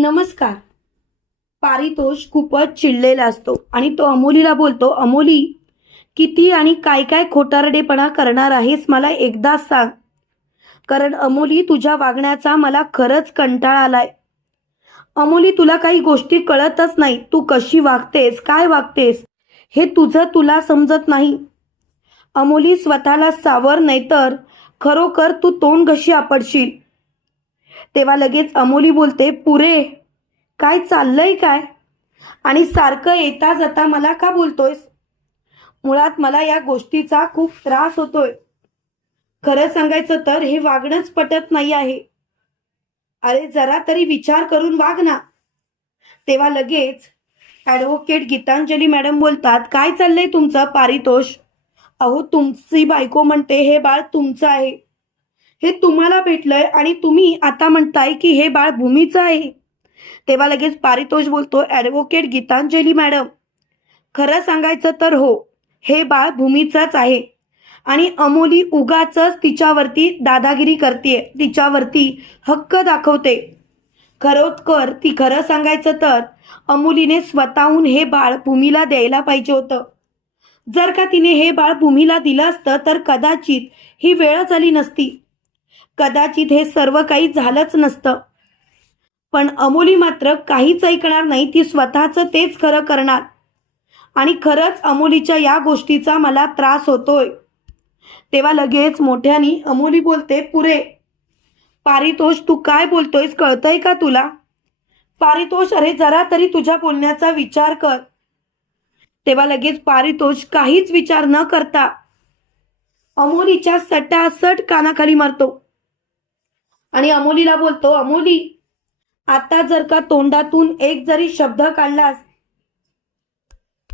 नमस्कार. पारितोष खूपच चिडलेला असतो आणि तो अमोलीला बोलतो अमोली किती आणि काय काय खोटारडेपणा करणार आहेस मला एकदाच सांग. कारण अमोली तुझ्या वागण्याचा मला खरंच कंटाळा आलाय. अमोली तुला काही गोष्टी कळतच नाही. तू कशी वागतेस काय वागतेस हे तुझं तुला समजत नाही. अमोली स्वतःला सावर नाहीतर खरोखर तू तोंड कशी आपडशील तेव्हा लगेच अमोली बोलते पुरे काय चाललंय काय? आणि सारखं येता जाता मला का बोलतोयस? मुळात मला या गोष्टीचा खूप त्रास होतोय. खरं सांगायचं तर हे वागणंच पटत नाही आहे. अरे जरा तरी विचार करून वाग ना. तेव्हा लगेच ॲडव्होकेट गीतांजली मॅडम बोलतात काय चाललंय तुमचं पारितोष? अहो तुमची बायको म्हणते हे बाळ तुमचं आहे. हे तुम्हाला भेटलंय आणि तुम्ही आता म्हणताय की हे बाळ भूमीचं आहे. तेव्हा लगेच पारितोष बोलतो ॲडव्होकेट गीतांजली मॅडम खरं सांगायचं तर हो हे बाळ भूमीचंच आहे. आणि अमोली उगाच तिच्यावरती दादागिरी करते तिच्यावरती हक्क दाखवते. खरोखर ती खरं सांगायचं तर अमोलीने स्वतःहून हे बाळ भूमीला द्यायला पाहिजे होतं. जर का तिने हे बाळ भूमीला दिलं असतं तर कदाचित ही वेळच आली नसती. कदाचित हे सर्व काही झालंच नसतं. पण अमोली मात्र काहीच ऐकणार नाही ती स्वतःचं तेच खरं करणार. आणि खरंच अमोलीच्या या गोष्टीचा मला त्रास होतोय. तेव्हा लगेच मोठ्यानी अमोली बोलते पुरे पारितोष तू काय बोलतोयस कळतंय का तुला? पारितोष अरे जरा तरी तुझ्या बोलण्याचा विचार कर. तेव्हा लगेच पारितोष काहीच विचार न करता अमोलीच्या सटासट कानाखाली मारतो. आणि अमोलीला बोलतो अमोली आता जर का तोंडातून एक जरी शब्द काढलास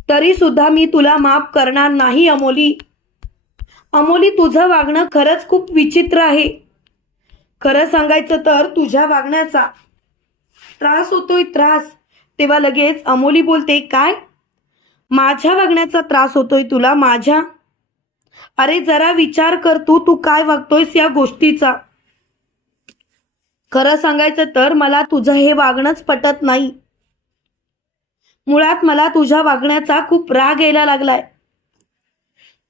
तरी सुद्धा मी तुला माफ करणार नाही अमोली. अमोली तुझं वागणं खरंच खूप विचित्र आहे. खरं सांगायचं तर तुझ्या वागण्याचा त्रास होतोय त्रास. तेव्हा लगेच अमोली बोलते काय? माझ्या वागण्याचा त्रास होतोय तुला माझ्या? अरे जरा विचार कर तू तू काय वागतोयस या गोष्टीचा? खरं सांगायचं तर मला तुझं हे वागणंच पटत नाही. मुळात मला तुझ्या वागण्याचा खूप राग यायला लागलाय.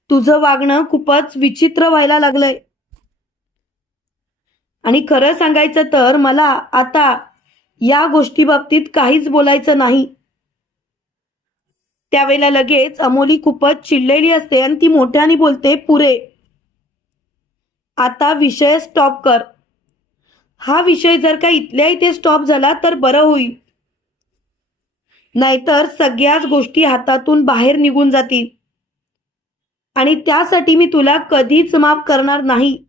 तुझं वागणं खूपच विचित्र व्हायला लागलंय. आणि खरं सांगायचं तर मला आता या गोष्टी बाबतीत काहीच बोलायचं नाही. त्यावेळेला लगेच अमोली खूपच चिडलेली असते आणि ती मोठ्याने बोलते पुरे आता विषय स्टॉप कर. हा विषय जर का इथल्या इथे स्टॉप झाला तर बरं होईल. नाहीतर सगळ्याच गोष्टी हातातून बाहेर निघून जातील. आणि त्यासाठी मी तुला कधीच माफ करणार नाही.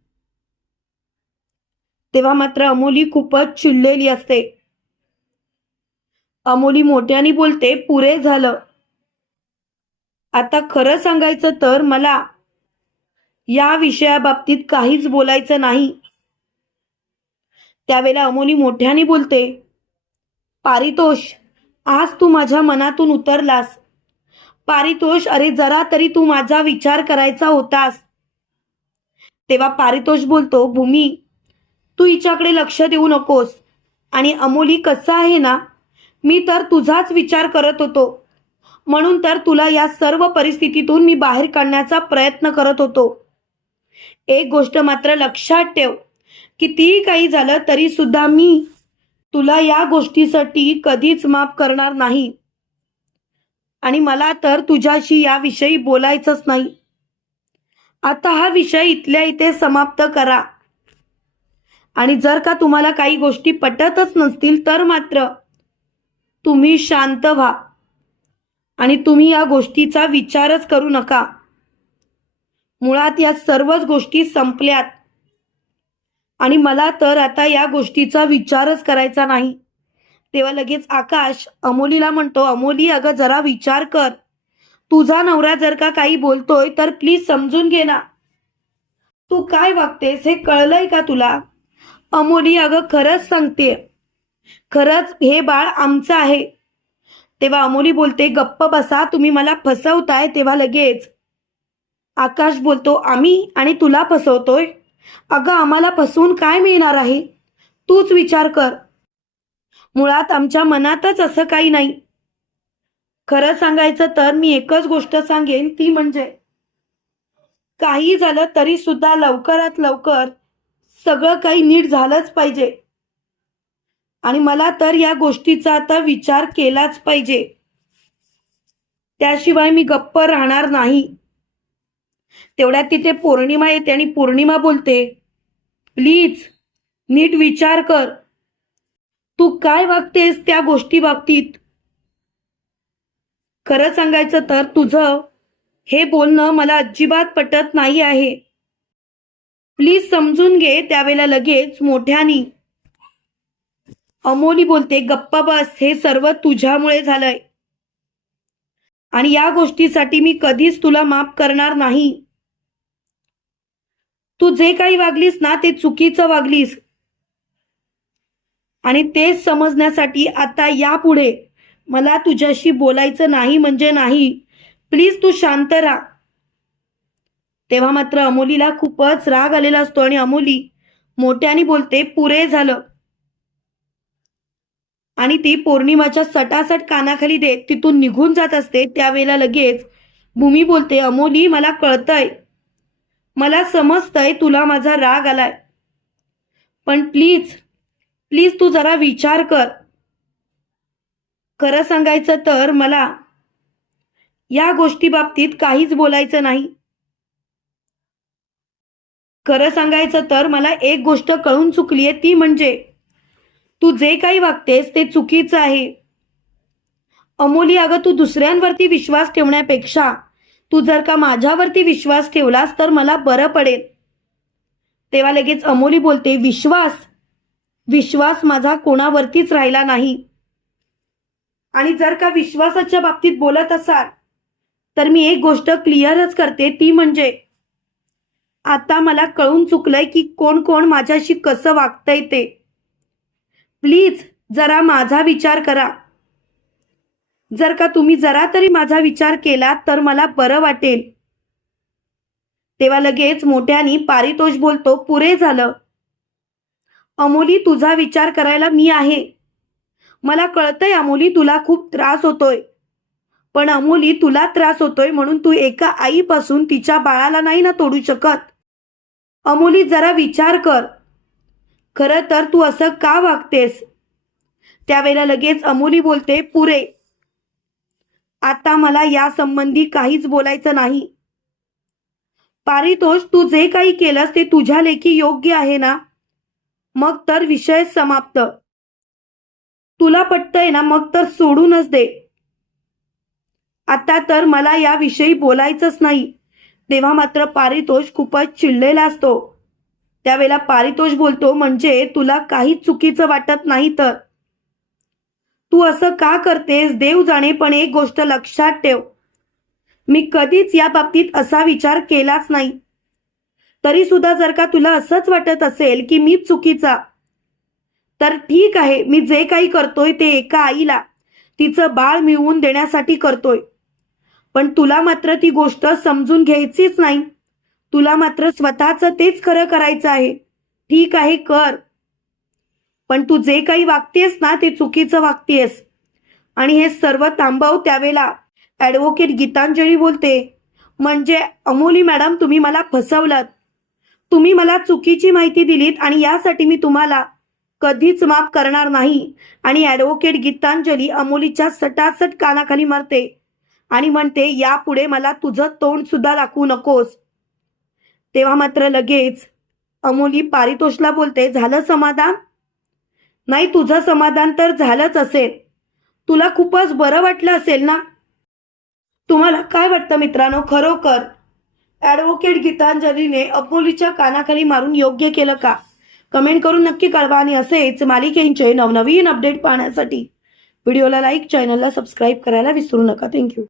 तेव्हा मात्र अमोली खूपच चिडलेली असते. अमोली मोठ्याने बोलते पुरे झालं. आता खरं सांगायचं तर मला या विषयाबाबतीत काहीच बोलायचं नाही. त्यावेळेला अमोली मोठ्याने बोलते पारितोष आज तू माझ्या मनातून उतरलास. पारितोष अरे जरा तरी तू माझा विचार करायचा होतास. तेव्हा पारितोष बोलतो भूमी तू हिच्याकडे लक्ष देऊ नकोस. आणि अमोली कसं आहे ना मी तर तुझाच विचार करत होतो. म्हणून तर तुला या सर्व परिस्थितीतून मी बाहेर काढण्याचा प्रयत्न करत होतो. एक गोष्ट मात्र लक्षात ठेव कितीही काही झालं तरी सुद्धा मी तुला या गोष्टीसाठी कधीच माफ करणार नाही. आणि मला तर तुझ्याशी याविषयी बोलायचंच नाही. आता हा विषय इथल्या इथे समाप्त करा. आणि जर का तुम्हाला काही गोष्टी पटतच नसतील तर मात्र तुम्ही शांत व्हा. आणि तुम्ही या गोष्टीचा विचारच करू नका. मुळात या सर्वच गोष्टी संपल्यात. आणि मला तर आता या गोष्टीचा विचारच करायचा नाही. तेव्हा लगेच आकाश अमोलीला म्हणतो अमोली अगं जरा विचार कर. तुझा नवरा जर का काही बोलतोय तर प्लीज समजून घे ना. तू काय वागतेस हे कळलंय का तुला? अमोली अगं खरंच सांगते. खरंच हे बाळ आमचं आहे. तेव्हा अमोली बोलते गप्प बसा तुम्ही मला फसवताय. तेव्हा लगेच आकाश बोलतो आम्ही आणि तुला फसवतोय? अगं आम्हाला फसवून काय मिळणार आहे? तूच विचार कर. मुळात आमच्या मनातच असं काही नाही. खरं सांगायचं तर मी एकच गोष्ट सांगेन ती म्हणजे काही झालं तरी सुद्धा लवकरात लवकर सगळं काही नीट झालंच पाहिजे. आणि मला तर या गोष्टीचा आता विचार केलाच पाहिजे. त्याशिवाय मी गप्प राहणार नाही. तेवढ्यात तिथे पौर्णिमा येते आणि पौर्णिमा बोलते प्लीज नीट विचार कर. तू काय वागतेस त्या गोष्टी बाबतीत? खरं सांगायचं तर तुझं हे बोलणं मला अजिबात पटत नाही आहे. प्लीज समजून घे त्यावेळेला लगेच मोठ्यानी. अमोली बोलते गप्पा बस हे सर्व तुझ्यामुळे झालंय. आणि या गोष्टीसाठी मी कधीच तुला माफ करणार नाही. तू जे काही वागलीस ना ते चुकीचं वागलीस. आणि तेच समजण्यासाठी आता यापुढे मला तुझ्याशी बोलायचं नाही म्हणजे नाही. प्लीज तू शांत राहा. तेव्हा मात्र अमोलीला खूपच राग आलेला असतो आणि अमोली मोठ्याने बोलते पुरे झालं. आणि ती पौर्णिमाच्या सटासट कानाखाली देत तिथून निघून जात असते. त्यावेळेला लगेच भूमी बोलते अमोली मला कळतंय. मला समजतंय तुला माझा राग आलाय. पण प्लीज प्लीज तू जरा विचार कर. खरं सांगायचं तर मला या गोष्टी बाबतीत काहीच बोलायचं नाही. खरं सांगायचं तर मला एक गोष्ट कळून चुकलीये ती म्हणजे तू जे काही वागतेस ते चुकीचं आहे. अमोली अगं तू दुसऱ्यांवरती विश्वास ठेवण्यापेक्षा तू जर का माझ्यावरती विश्वास ठेवलास तर मला बरं पडेल. तेव्हा लगेच अमोली बोलते विश्वास विश्वास माझा कोणावरतीच राहिला नाही. आणि जर का विश्वासाच्या बाबतीत बोलत असाल तर मी एक गोष्ट क्लिअरच करते ती म्हणजे आता मला कळून चुकलंय की कोण कोण माझ्याशी कसं वागतंय ते. प्लीज जरा माझा विचार करा. जर का तुम्ही जरा तरी माझा विचार केला तर मला बरं वाटेल. तेव्हा लगेच मोठ्यानी पारितोष बोलतो पुरे झालं. अमोली तुझा विचार करायला मी आहे. मला कळतंय अमोली तुला खूप त्रास होतोय. पण अमोली तुला त्रास होतोय म्हणून तू एका आईपासून तिच्या बाळाला नाही ना तोडू शकत. अमोली जरा विचार कर. खरं तर तू असं का वागतेस? त्यावेळेला लगेच अमोली बोलते पुरे आता मला या संबंधी काहीच बोलायचं नाही. पारितोष तू जे काही केलंस ते तुझ्या लेखी योग्य आहे ना? मग तर विषय समाप्त. तुला पटतंय ना मग तर सोडूनच दे. आता तर मला याविषयी बोलायचंच नाही. तेव्हा मात्र पारितोष खूपच चिडलेला असतो. त्यावेळेला पारितोष बोलतो म्हणजे तुला काहीच चुकीचं वाटत नाही तर. तू असं का करतेस? देव जाणे पण एक गोष्ट लक्षात ठेव. मी कधीच या बाबतीत असा विचार केलाच नाही. तरी सुद्धा जर का तुला असंच वाटत असेल की मी चुकीचा तर ठीक आहे मी जे काही करतोय ते एका आईला तिचं बाळ मिळवून देण्यासाठी करतोय. पण तुला मात्र ती गोष्ट समजून घ्यायचीच नाही. तुला मात्र स्वतःचं तेच खरं करायचं आहे. ठीक आहे कर. पण तू जे काही वागतेस ना ते चुकीचं वागतेस. आणि हे सर्व थांबव त्यावेळेला. ॲडव्होकेट गीतांजली बोलते म्हणजे अमोली मॅडम तुम्ही मला फसवलात. तुम्ही मला चुकीची माहिती दिलीत आणि यासाठी मी तुम्हाला कधीच माफ करणार नाही. आणि ॲडव्होकेट गीतांजली अमोलीच्या सटासट कानाखाली मारते आणि म्हणते यापुढे मला तुझं तोंड सुद्धा दाखवू नकोस. तेव्हा मात्र लगेच अमोली पारितोषला बोलते झालं समाधान? नाही तुझं समाधान तर झालंच असेल. तुला खूपच बरं वाटलं असेल ना? तुम्हाला काय वाटतं मित्रांनो? खरोखर ॲडव्होकेट गीतांजलीने अमोलीच्या कानाखाली मारून योग्य केलं का? कमेंट करून नक्की कळवा आणि असेच मालिकेंचे नवनवीन अपडेट पाहण्यासाठी व्हिडिओला लाईक चॅनलला सबस्क्राईब करायला विसरू नका. थँक्यू.